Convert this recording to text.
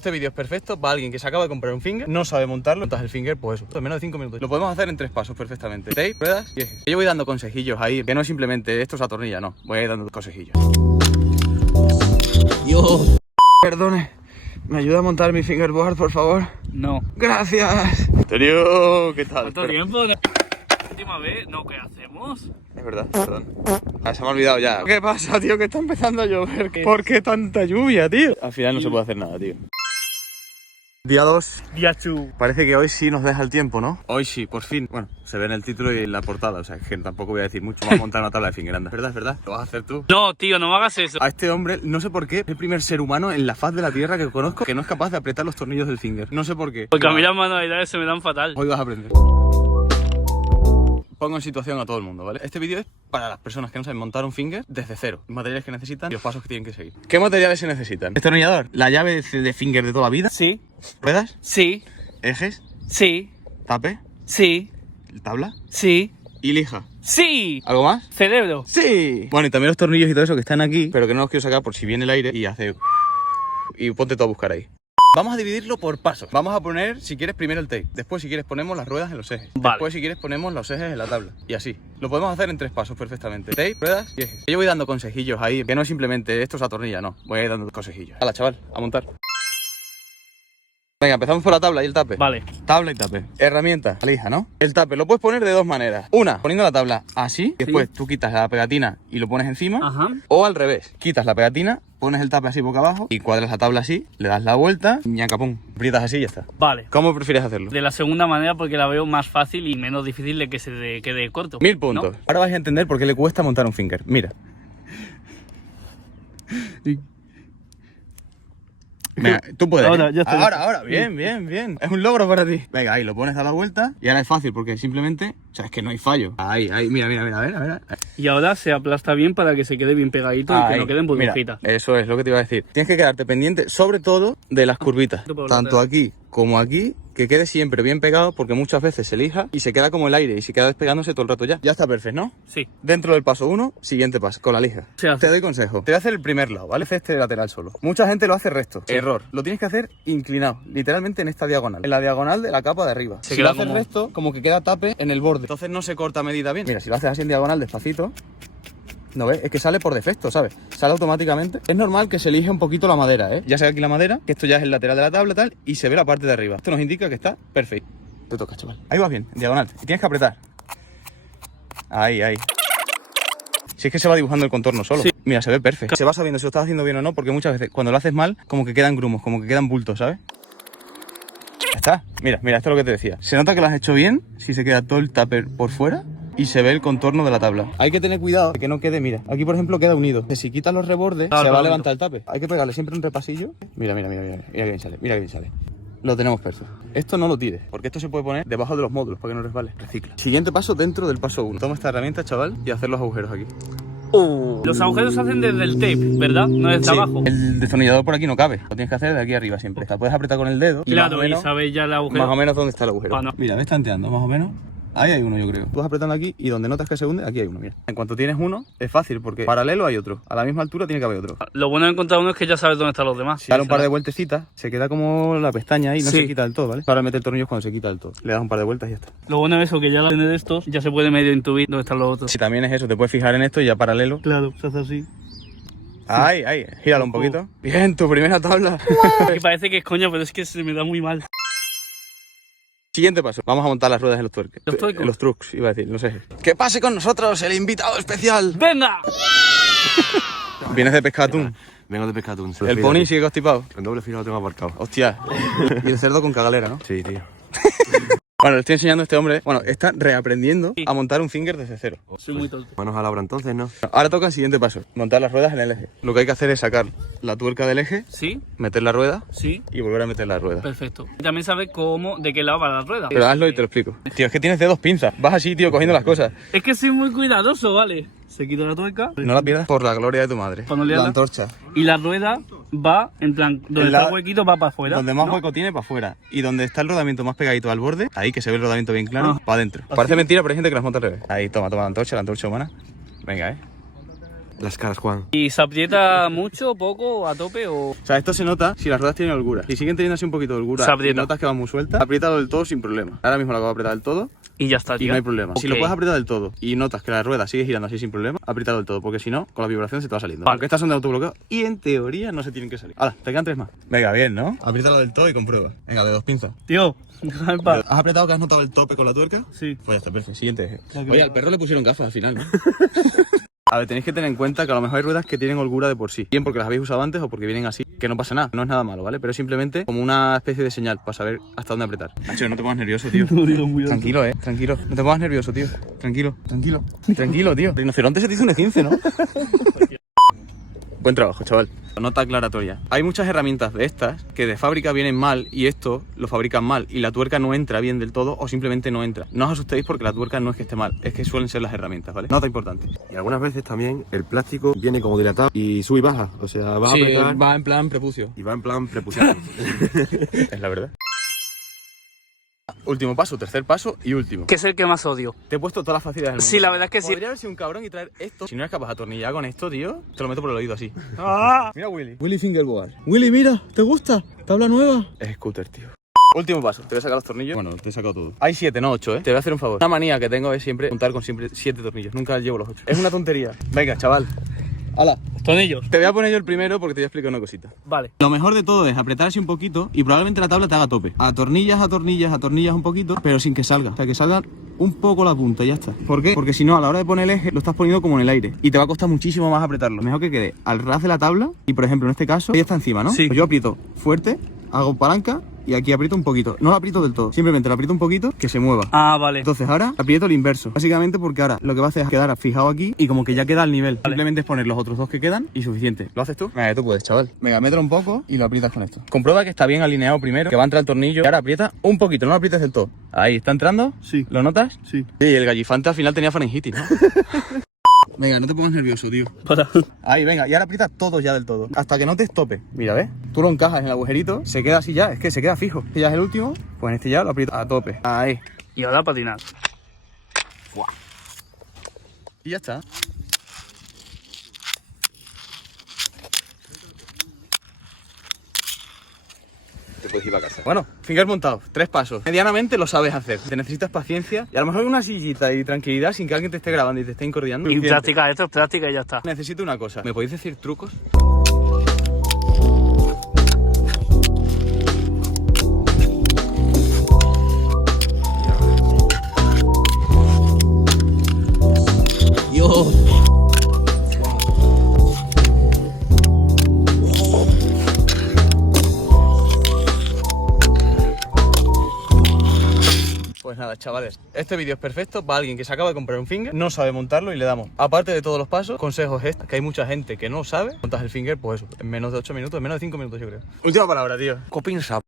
Este vídeo es perfecto para alguien que se acaba de comprar un finger, no sabe montarlo, entonces el finger, pues eso, en menos de 5 minutos. Lo podemos hacer en 3 pasos perfectamente: tape, ruedas y ejes. Yo voy dando consejillos ahí, que no es simplemente esto se atornilla, no. Voy a ir dando consejillos. Dios. Perdone, ¿me ayuda a montar mi fingerboard, por favor? No. Gracias. Antonio, ¿qué tal? ¿Cuánto tiempo? La última vez, ¿no? ¿Qué hacemos? Es verdad, perdón. Se me ha olvidado ya. ¿Qué pasa, tío? Que está empezando a llover. ¿Por qué tanta lluvia, tío? Al final no se puede hacer nada, tío. Día 2. Día 2. Parece que hoy sí nos deja el tiempo, ¿no? Hoy sí, por fin. Bueno, se ve en el título y en la portada, o sea, es que tampoco voy a decir mucho. Vamos a montar una tabla de finger, anda. ¿Verdad, es verdad? ¿Lo vas a hacer tú? No, tío, no me hagas eso. A este hombre, no sé por qué, es el primer ser humano en la faz de la tierra que conozco que no es capaz de apretar los tornillos del finger. No sé por qué. Porque a mí las manualidades se me dan fatal. Hoy vas a aprender. Pongo en situación a todo el mundo, ¿vale? Este vídeo es para las personas que no saben montar un finger desde cero. Los materiales que necesitan y los pasos que tienen que seguir. ¿Qué materiales se necesitan? Destornillador, la llave de finger de toda la vida. Sí. Ruedas, Sí. ejes, Sí. tape, Sí. tabla Sí. y lija. Sí. ¿Algo más? Cerebro. Sí. Bueno, y también los tornillos y todo eso que están aquí, pero que no los quiero sacar por si viene el aire y hace... Y ponte todo a buscar ahí. Vamos a dividirlo por pasos. Vamos a poner, si quieres, primero el tape. Después, si quieres, ponemos las ruedas en los ejes. Vale. Después, si quieres, ponemos los ejes en la tabla. Y así. Lo podemos hacer en 3 pasos perfectamente: tape, ruedas y ejes. Yo voy dando consejillos ahí, que no es simplemente esto se atornilla, no. Voy a ir dando consejillos. Hala, chaval, a montar. Venga, empezamos por la tabla y el tape. Vale. Tabla y tape. Herramienta, lija, ¿no? El tape lo puedes poner de 2 maneras. Una, poniendo la tabla así, después tú quitas la pegatina y lo pones encima. Ajá. O al revés, quitas la pegatina, pones el tape así boca abajo y cuadras la tabla así, le das la vuelta, ñacapum, aprietas así y ya está. Vale. ¿Cómo prefieres hacerlo? De la segunda manera porque la veo más fácil y menos difícil de que se quede corto. 1000 puntos. ¿No? Ahora vais a entender por qué le cuesta montar un finger. Mira. Venga, tú puedes. Ahora, ya estoy. Ahora, bien. Es un logro para ti. Venga, ahí lo pones a la vuelta y ahora es fácil porque simplemente, o sea, es que no hay fallo. Ahí, mira, a ver. Y ahora se aplasta bien para que se quede bien pegadito y que no queden Mira, burbujitas. eso es lo que te iba a decir. Tienes que quedarte pendiente, sobre todo, de las curvitas. Tanto aquí como aquí, que quede siempre bien pegado porque muchas veces se lija y se queda como el aire y se queda despegándose todo el rato ya. Ya está perfecto, ¿no? Sí. Dentro del paso 1, siguiente paso, con la lija. Se hace. Te doy consejo. Te voy a hacer el primer lado, ¿vale? Este lateral solo. Mucha gente lo hace recto. Sí. Error. Lo tienes que hacer inclinado, literalmente en esta diagonal. En la diagonal de la capa de arriba. Se Si lo queda haces como- recto, como que queda tape en el borde. Entonces no se corta a medida bien. Mira, si lo haces así en diagonal despacito, ¿no ves? Es que sale por defecto, ¿sabes? Sale automáticamente. Es normal que se elige un poquito la madera, ¿eh? Ya se ve aquí la madera, que esto ya es el lateral de la tabla tal, y se ve la parte de arriba. Esto nos indica que está perfecto. Te toca, chaval. Ahí vas bien, en diagonal. Y tienes que apretar. Ahí. Si es que se va dibujando el contorno solo. Sí. Mira, se ve perfecto. Se va sabiendo si lo estás haciendo bien o no, porque muchas veces cuando lo haces mal, como que quedan grumos, como que quedan bultos, ¿sabes? Ya está. Mira, esto es lo que te decía. Se nota que lo has hecho bien si se queda todo el tupper por fuera y se ve el contorno de la tabla. Hay que tener cuidado de que no quede, mira, aquí por ejemplo queda unido. Que si quitas los rebordes, Claro, se va a claro. levantar el tape. Hay que pegarle siempre un repasillo. Mira que bien sale, mira que bien sale. Lo tenemos perfecto. Esto no lo tires, porque esto se puede poner debajo de los módulos para que no resbale. Recicla. Siguiente paso dentro del paso 1. Toma esta herramienta, chaval, y hacer los agujeros aquí. Los agujeros se hacen desde el tape, ¿verdad? No desde Sí, abajo. el destornillador por aquí no cabe. Lo tienes que hacer de aquí arriba siempre. La puedes apretar con el dedo. Y Claro, más o y menos, sabéis ya el agujero. más o menos dónde está el agujero. Ah, no. Mira, ves tanteando más o menos. Ahí hay uno, yo creo. Tú vas apretando aquí y donde notas que se hunde, aquí hay uno, mira. En cuanto tienes uno, es fácil porque paralelo hay otro. A la misma altura tiene que haber otro. Lo bueno de encontrar uno es que ya sabes dónde están los demás. Dale un par de vueltecitas, se queda como la pestaña ahí, no Sí. se quita del todo, ¿vale? Para meter tornillos cuando se quita del todo. Le das un par de vueltas y ya está. Lo bueno es eso, que ya al tener estos, ya se puede medio intuir dónde están los otros. Si también es eso, te puedes fijar en esto y ya paralelo. Claro, se hace así. Ahí, gíralo un poquito. Bien, tu primera tabla. Que parece que es coña, pero es que se me da muy mal. Siguiente paso, vamos a montar las ruedas de los tuerques. ¿Los tuercos? Los trucks, iba a decir, no sé. ¡Que pase con nosotros el invitado especial! ¡Venga! Vienes de pescar atún. Vengo de pescatún. El pony sigue constipado. En doble fila lo tengo aparcado. Hostia. Y el cerdo con cagalera, ¿no? Sí, tío. Bueno, le estoy enseñando a este hombre. Bueno, está reaprendiendo Sí. a montar un finger desde cero. Soy muy tonto. Manos a la obra entonces, ¿no? Ahora toca el siguiente paso, montar las ruedas en el eje. Lo que hay que hacer es sacar la tuerca del eje, ¿Sí? meter la rueda ¿Sí? y volver a meter la rueda. Perfecto. Y también sabes cómo, de qué lado va la rueda. Pero hazlo y te lo explico. Tío, es que tienes dedos pinzas. Vas así, tío, cogiendo las cosas. Es que soy muy cuidadoso, ¿vale? Se quita la tuerca. No la pierdas por la gloria de tu madre. Para no liarla. La antorcha. Y la rueda va, en plan, donde En la- está el huequito va para afuera. Donde más ¿no? hueco tiene, para afuera. Y donde está el rodamiento más pegadito al borde, ahí que se ve el rodamiento bien claro, Ah. para adentro. Así. Parece mentira, pero hay gente que las monta al revés. Ahí, toma la antorcha humana. Venga, Las caras, Juan. ¿Y se aprieta mucho, poco, a tope o...? O sea, esto se nota si las ruedas tienen holgura. Si siguen teniendo así un poquito de holgura Se y aprieta. notas que va muy suelta, apriétalo del todo sin problema. Ahora mismo lo acabo de apretar del todo Y ya está, y tío. no hay problema. Si lo Ok. puedes apretar del todo y notas que la rueda sigue girando así sin problema, apriétalo del todo, porque si no, con la vibración se te va saliendo. Vale. Aunque estas son de autobloqueo y en teoría no se tienen que salir. Hala, te quedan 3 más. Venga, bien, ¿no? Apriétalo del todo y comprueba. Venga, de 2 pinzas. Tío, déjame en paz. ¿Has apretado que has notado el tope con la tuerca? Sí. Pues ya está, perfecto. Siguiente eje. Ok. Oye, al perro le pusieron gafas al final, ¿no? A ver, tenéis que tener en cuenta que a lo mejor hay ruedas que tienen holgura de por sí. Bien porque las habéis usado antes o porque vienen así. Que no pasa nada, no es nada malo, ¿vale? Pero es simplemente como una especie de señal para saber hasta dónde apretar. Nacho, no te pongas nervioso, tío. Tranquilo, tranquilo. No te pongas nervioso, tío. Tranquilo, tranquilo. Tranquilo, tío. Rinoceronte se te hizo un esguince, ¿no? Buen trabajo, chaval. Nota aclaratoria. Hay muchas herramientas de estas que de fábrica vienen mal y esto lo fabrican mal y la tuerca no entra bien del todo o simplemente no entra. No os asustéis porque la tuerca no es que esté mal, es que suelen ser las herramientas, ¿vale? Nota importante. Y algunas veces también el plástico viene como dilatado y sube y baja. O sea, vas a apretar va en plan prepucio. y va en plan prepuciado. Es la verdad. Último paso, tercer paso y último. Que es el que más odio. Te he puesto todas las facilidades del mundo. Sí, la verdad es que sí. Podría haber sido un cabrón y traer esto. Si no eres capaz de atornillar con esto, tío, te lo meto por el oído así. ¡Ah! Mira Willy. Willy Fingerboard. Willy, mira, ¿te gusta? Tabla nueva. Es scooter, tío. Último paso, te voy a sacar los tornillos. Bueno, te he sacado todo. Hay 7, no 8, ¿eh? Te voy a hacer un favor. Una manía que tengo es siempre juntar con siempre 7 tornillos. Nunca llevo los 8. Es una tontería. Venga, chaval. ¡Hala! Tornillos. Te voy a poner yo el primero porque te voy a explicar una cosita. Vale. Lo mejor de todo es apretar así un poquito y probablemente la tabla te haga tope. Atornillas un poquito, pero sin que salga. O sea, que salga un poco la punta y ya está. ¿Por qué? Porque si no, a la hora de poner el eje, lo estás poniendo como en el aire. Y te va a costar muchísimo más apretarlo. Mejor que quede al ras de la tabla y, por ejemplo, en este caso, ella está encima, ¿no? Sí. Pues yo aprieto fuerte, hago palanca y aquí aprieto un poquito. No lo aprieto del todo, simplemente lo aprieto un poquito que se mueva. Ah, vale. Entonces ahora aprieto el inverso. Básicamente porque ahora lo que va a hacer es quedar fijado aquí y como que ya queda al nivel. Simplemente es poner los otros dos que quedan y suficiente. ¿Lo haces tú? Venga, tú puedes, chaval. Venga, mételo un poco y lo aprietas con esto. Comprueba que está bien alineado primero, que va a entrar el tornillo. Y ahora aprieta un poquito, no lo aprietes del todo. Ahí, ¿está entrando? Sí. ¿Lo notas? Sí. Sí, el gallifante al final tenía faringitis, ¿no? Venga, no te pongas nervioso, tío. Para. Ahí, venga, y ahora aprietas todo ya del todo. Hasta que no te estope. Mira, ¿ves? Tú lo encajas en el agujerito, se queda así ya, es que se queda fijo. Este ya es el último, pues en este ya lo aprieto a tope. Ahí. Y ahora patinar. Y ya está. Te puedes ir a casa. Bueno, finger montado, 3 pasos. Medianamente lo sabes hacer. Te necesitas paciencia y a lo mejor una sillita y tranquilidad sin que alguien te esté grabando y te esté incordiando. Y Suficiente. práctica, esto es práctica y ya está. Necesito una cosa. ¿Me podéis decir trucos? Pues nada, chavales, este vídeo es perfecto para alguien que se acaba de comprar un finger, no sabe montarlo y le damos, aparte de todos los pasos, consejos extra, que hay mucha gente que no sabe, montas el finger, pues eso, en menos de 8 minutos, en menos de 5 minutos yo creo. Última palabra, tío. ¿Qué piensas?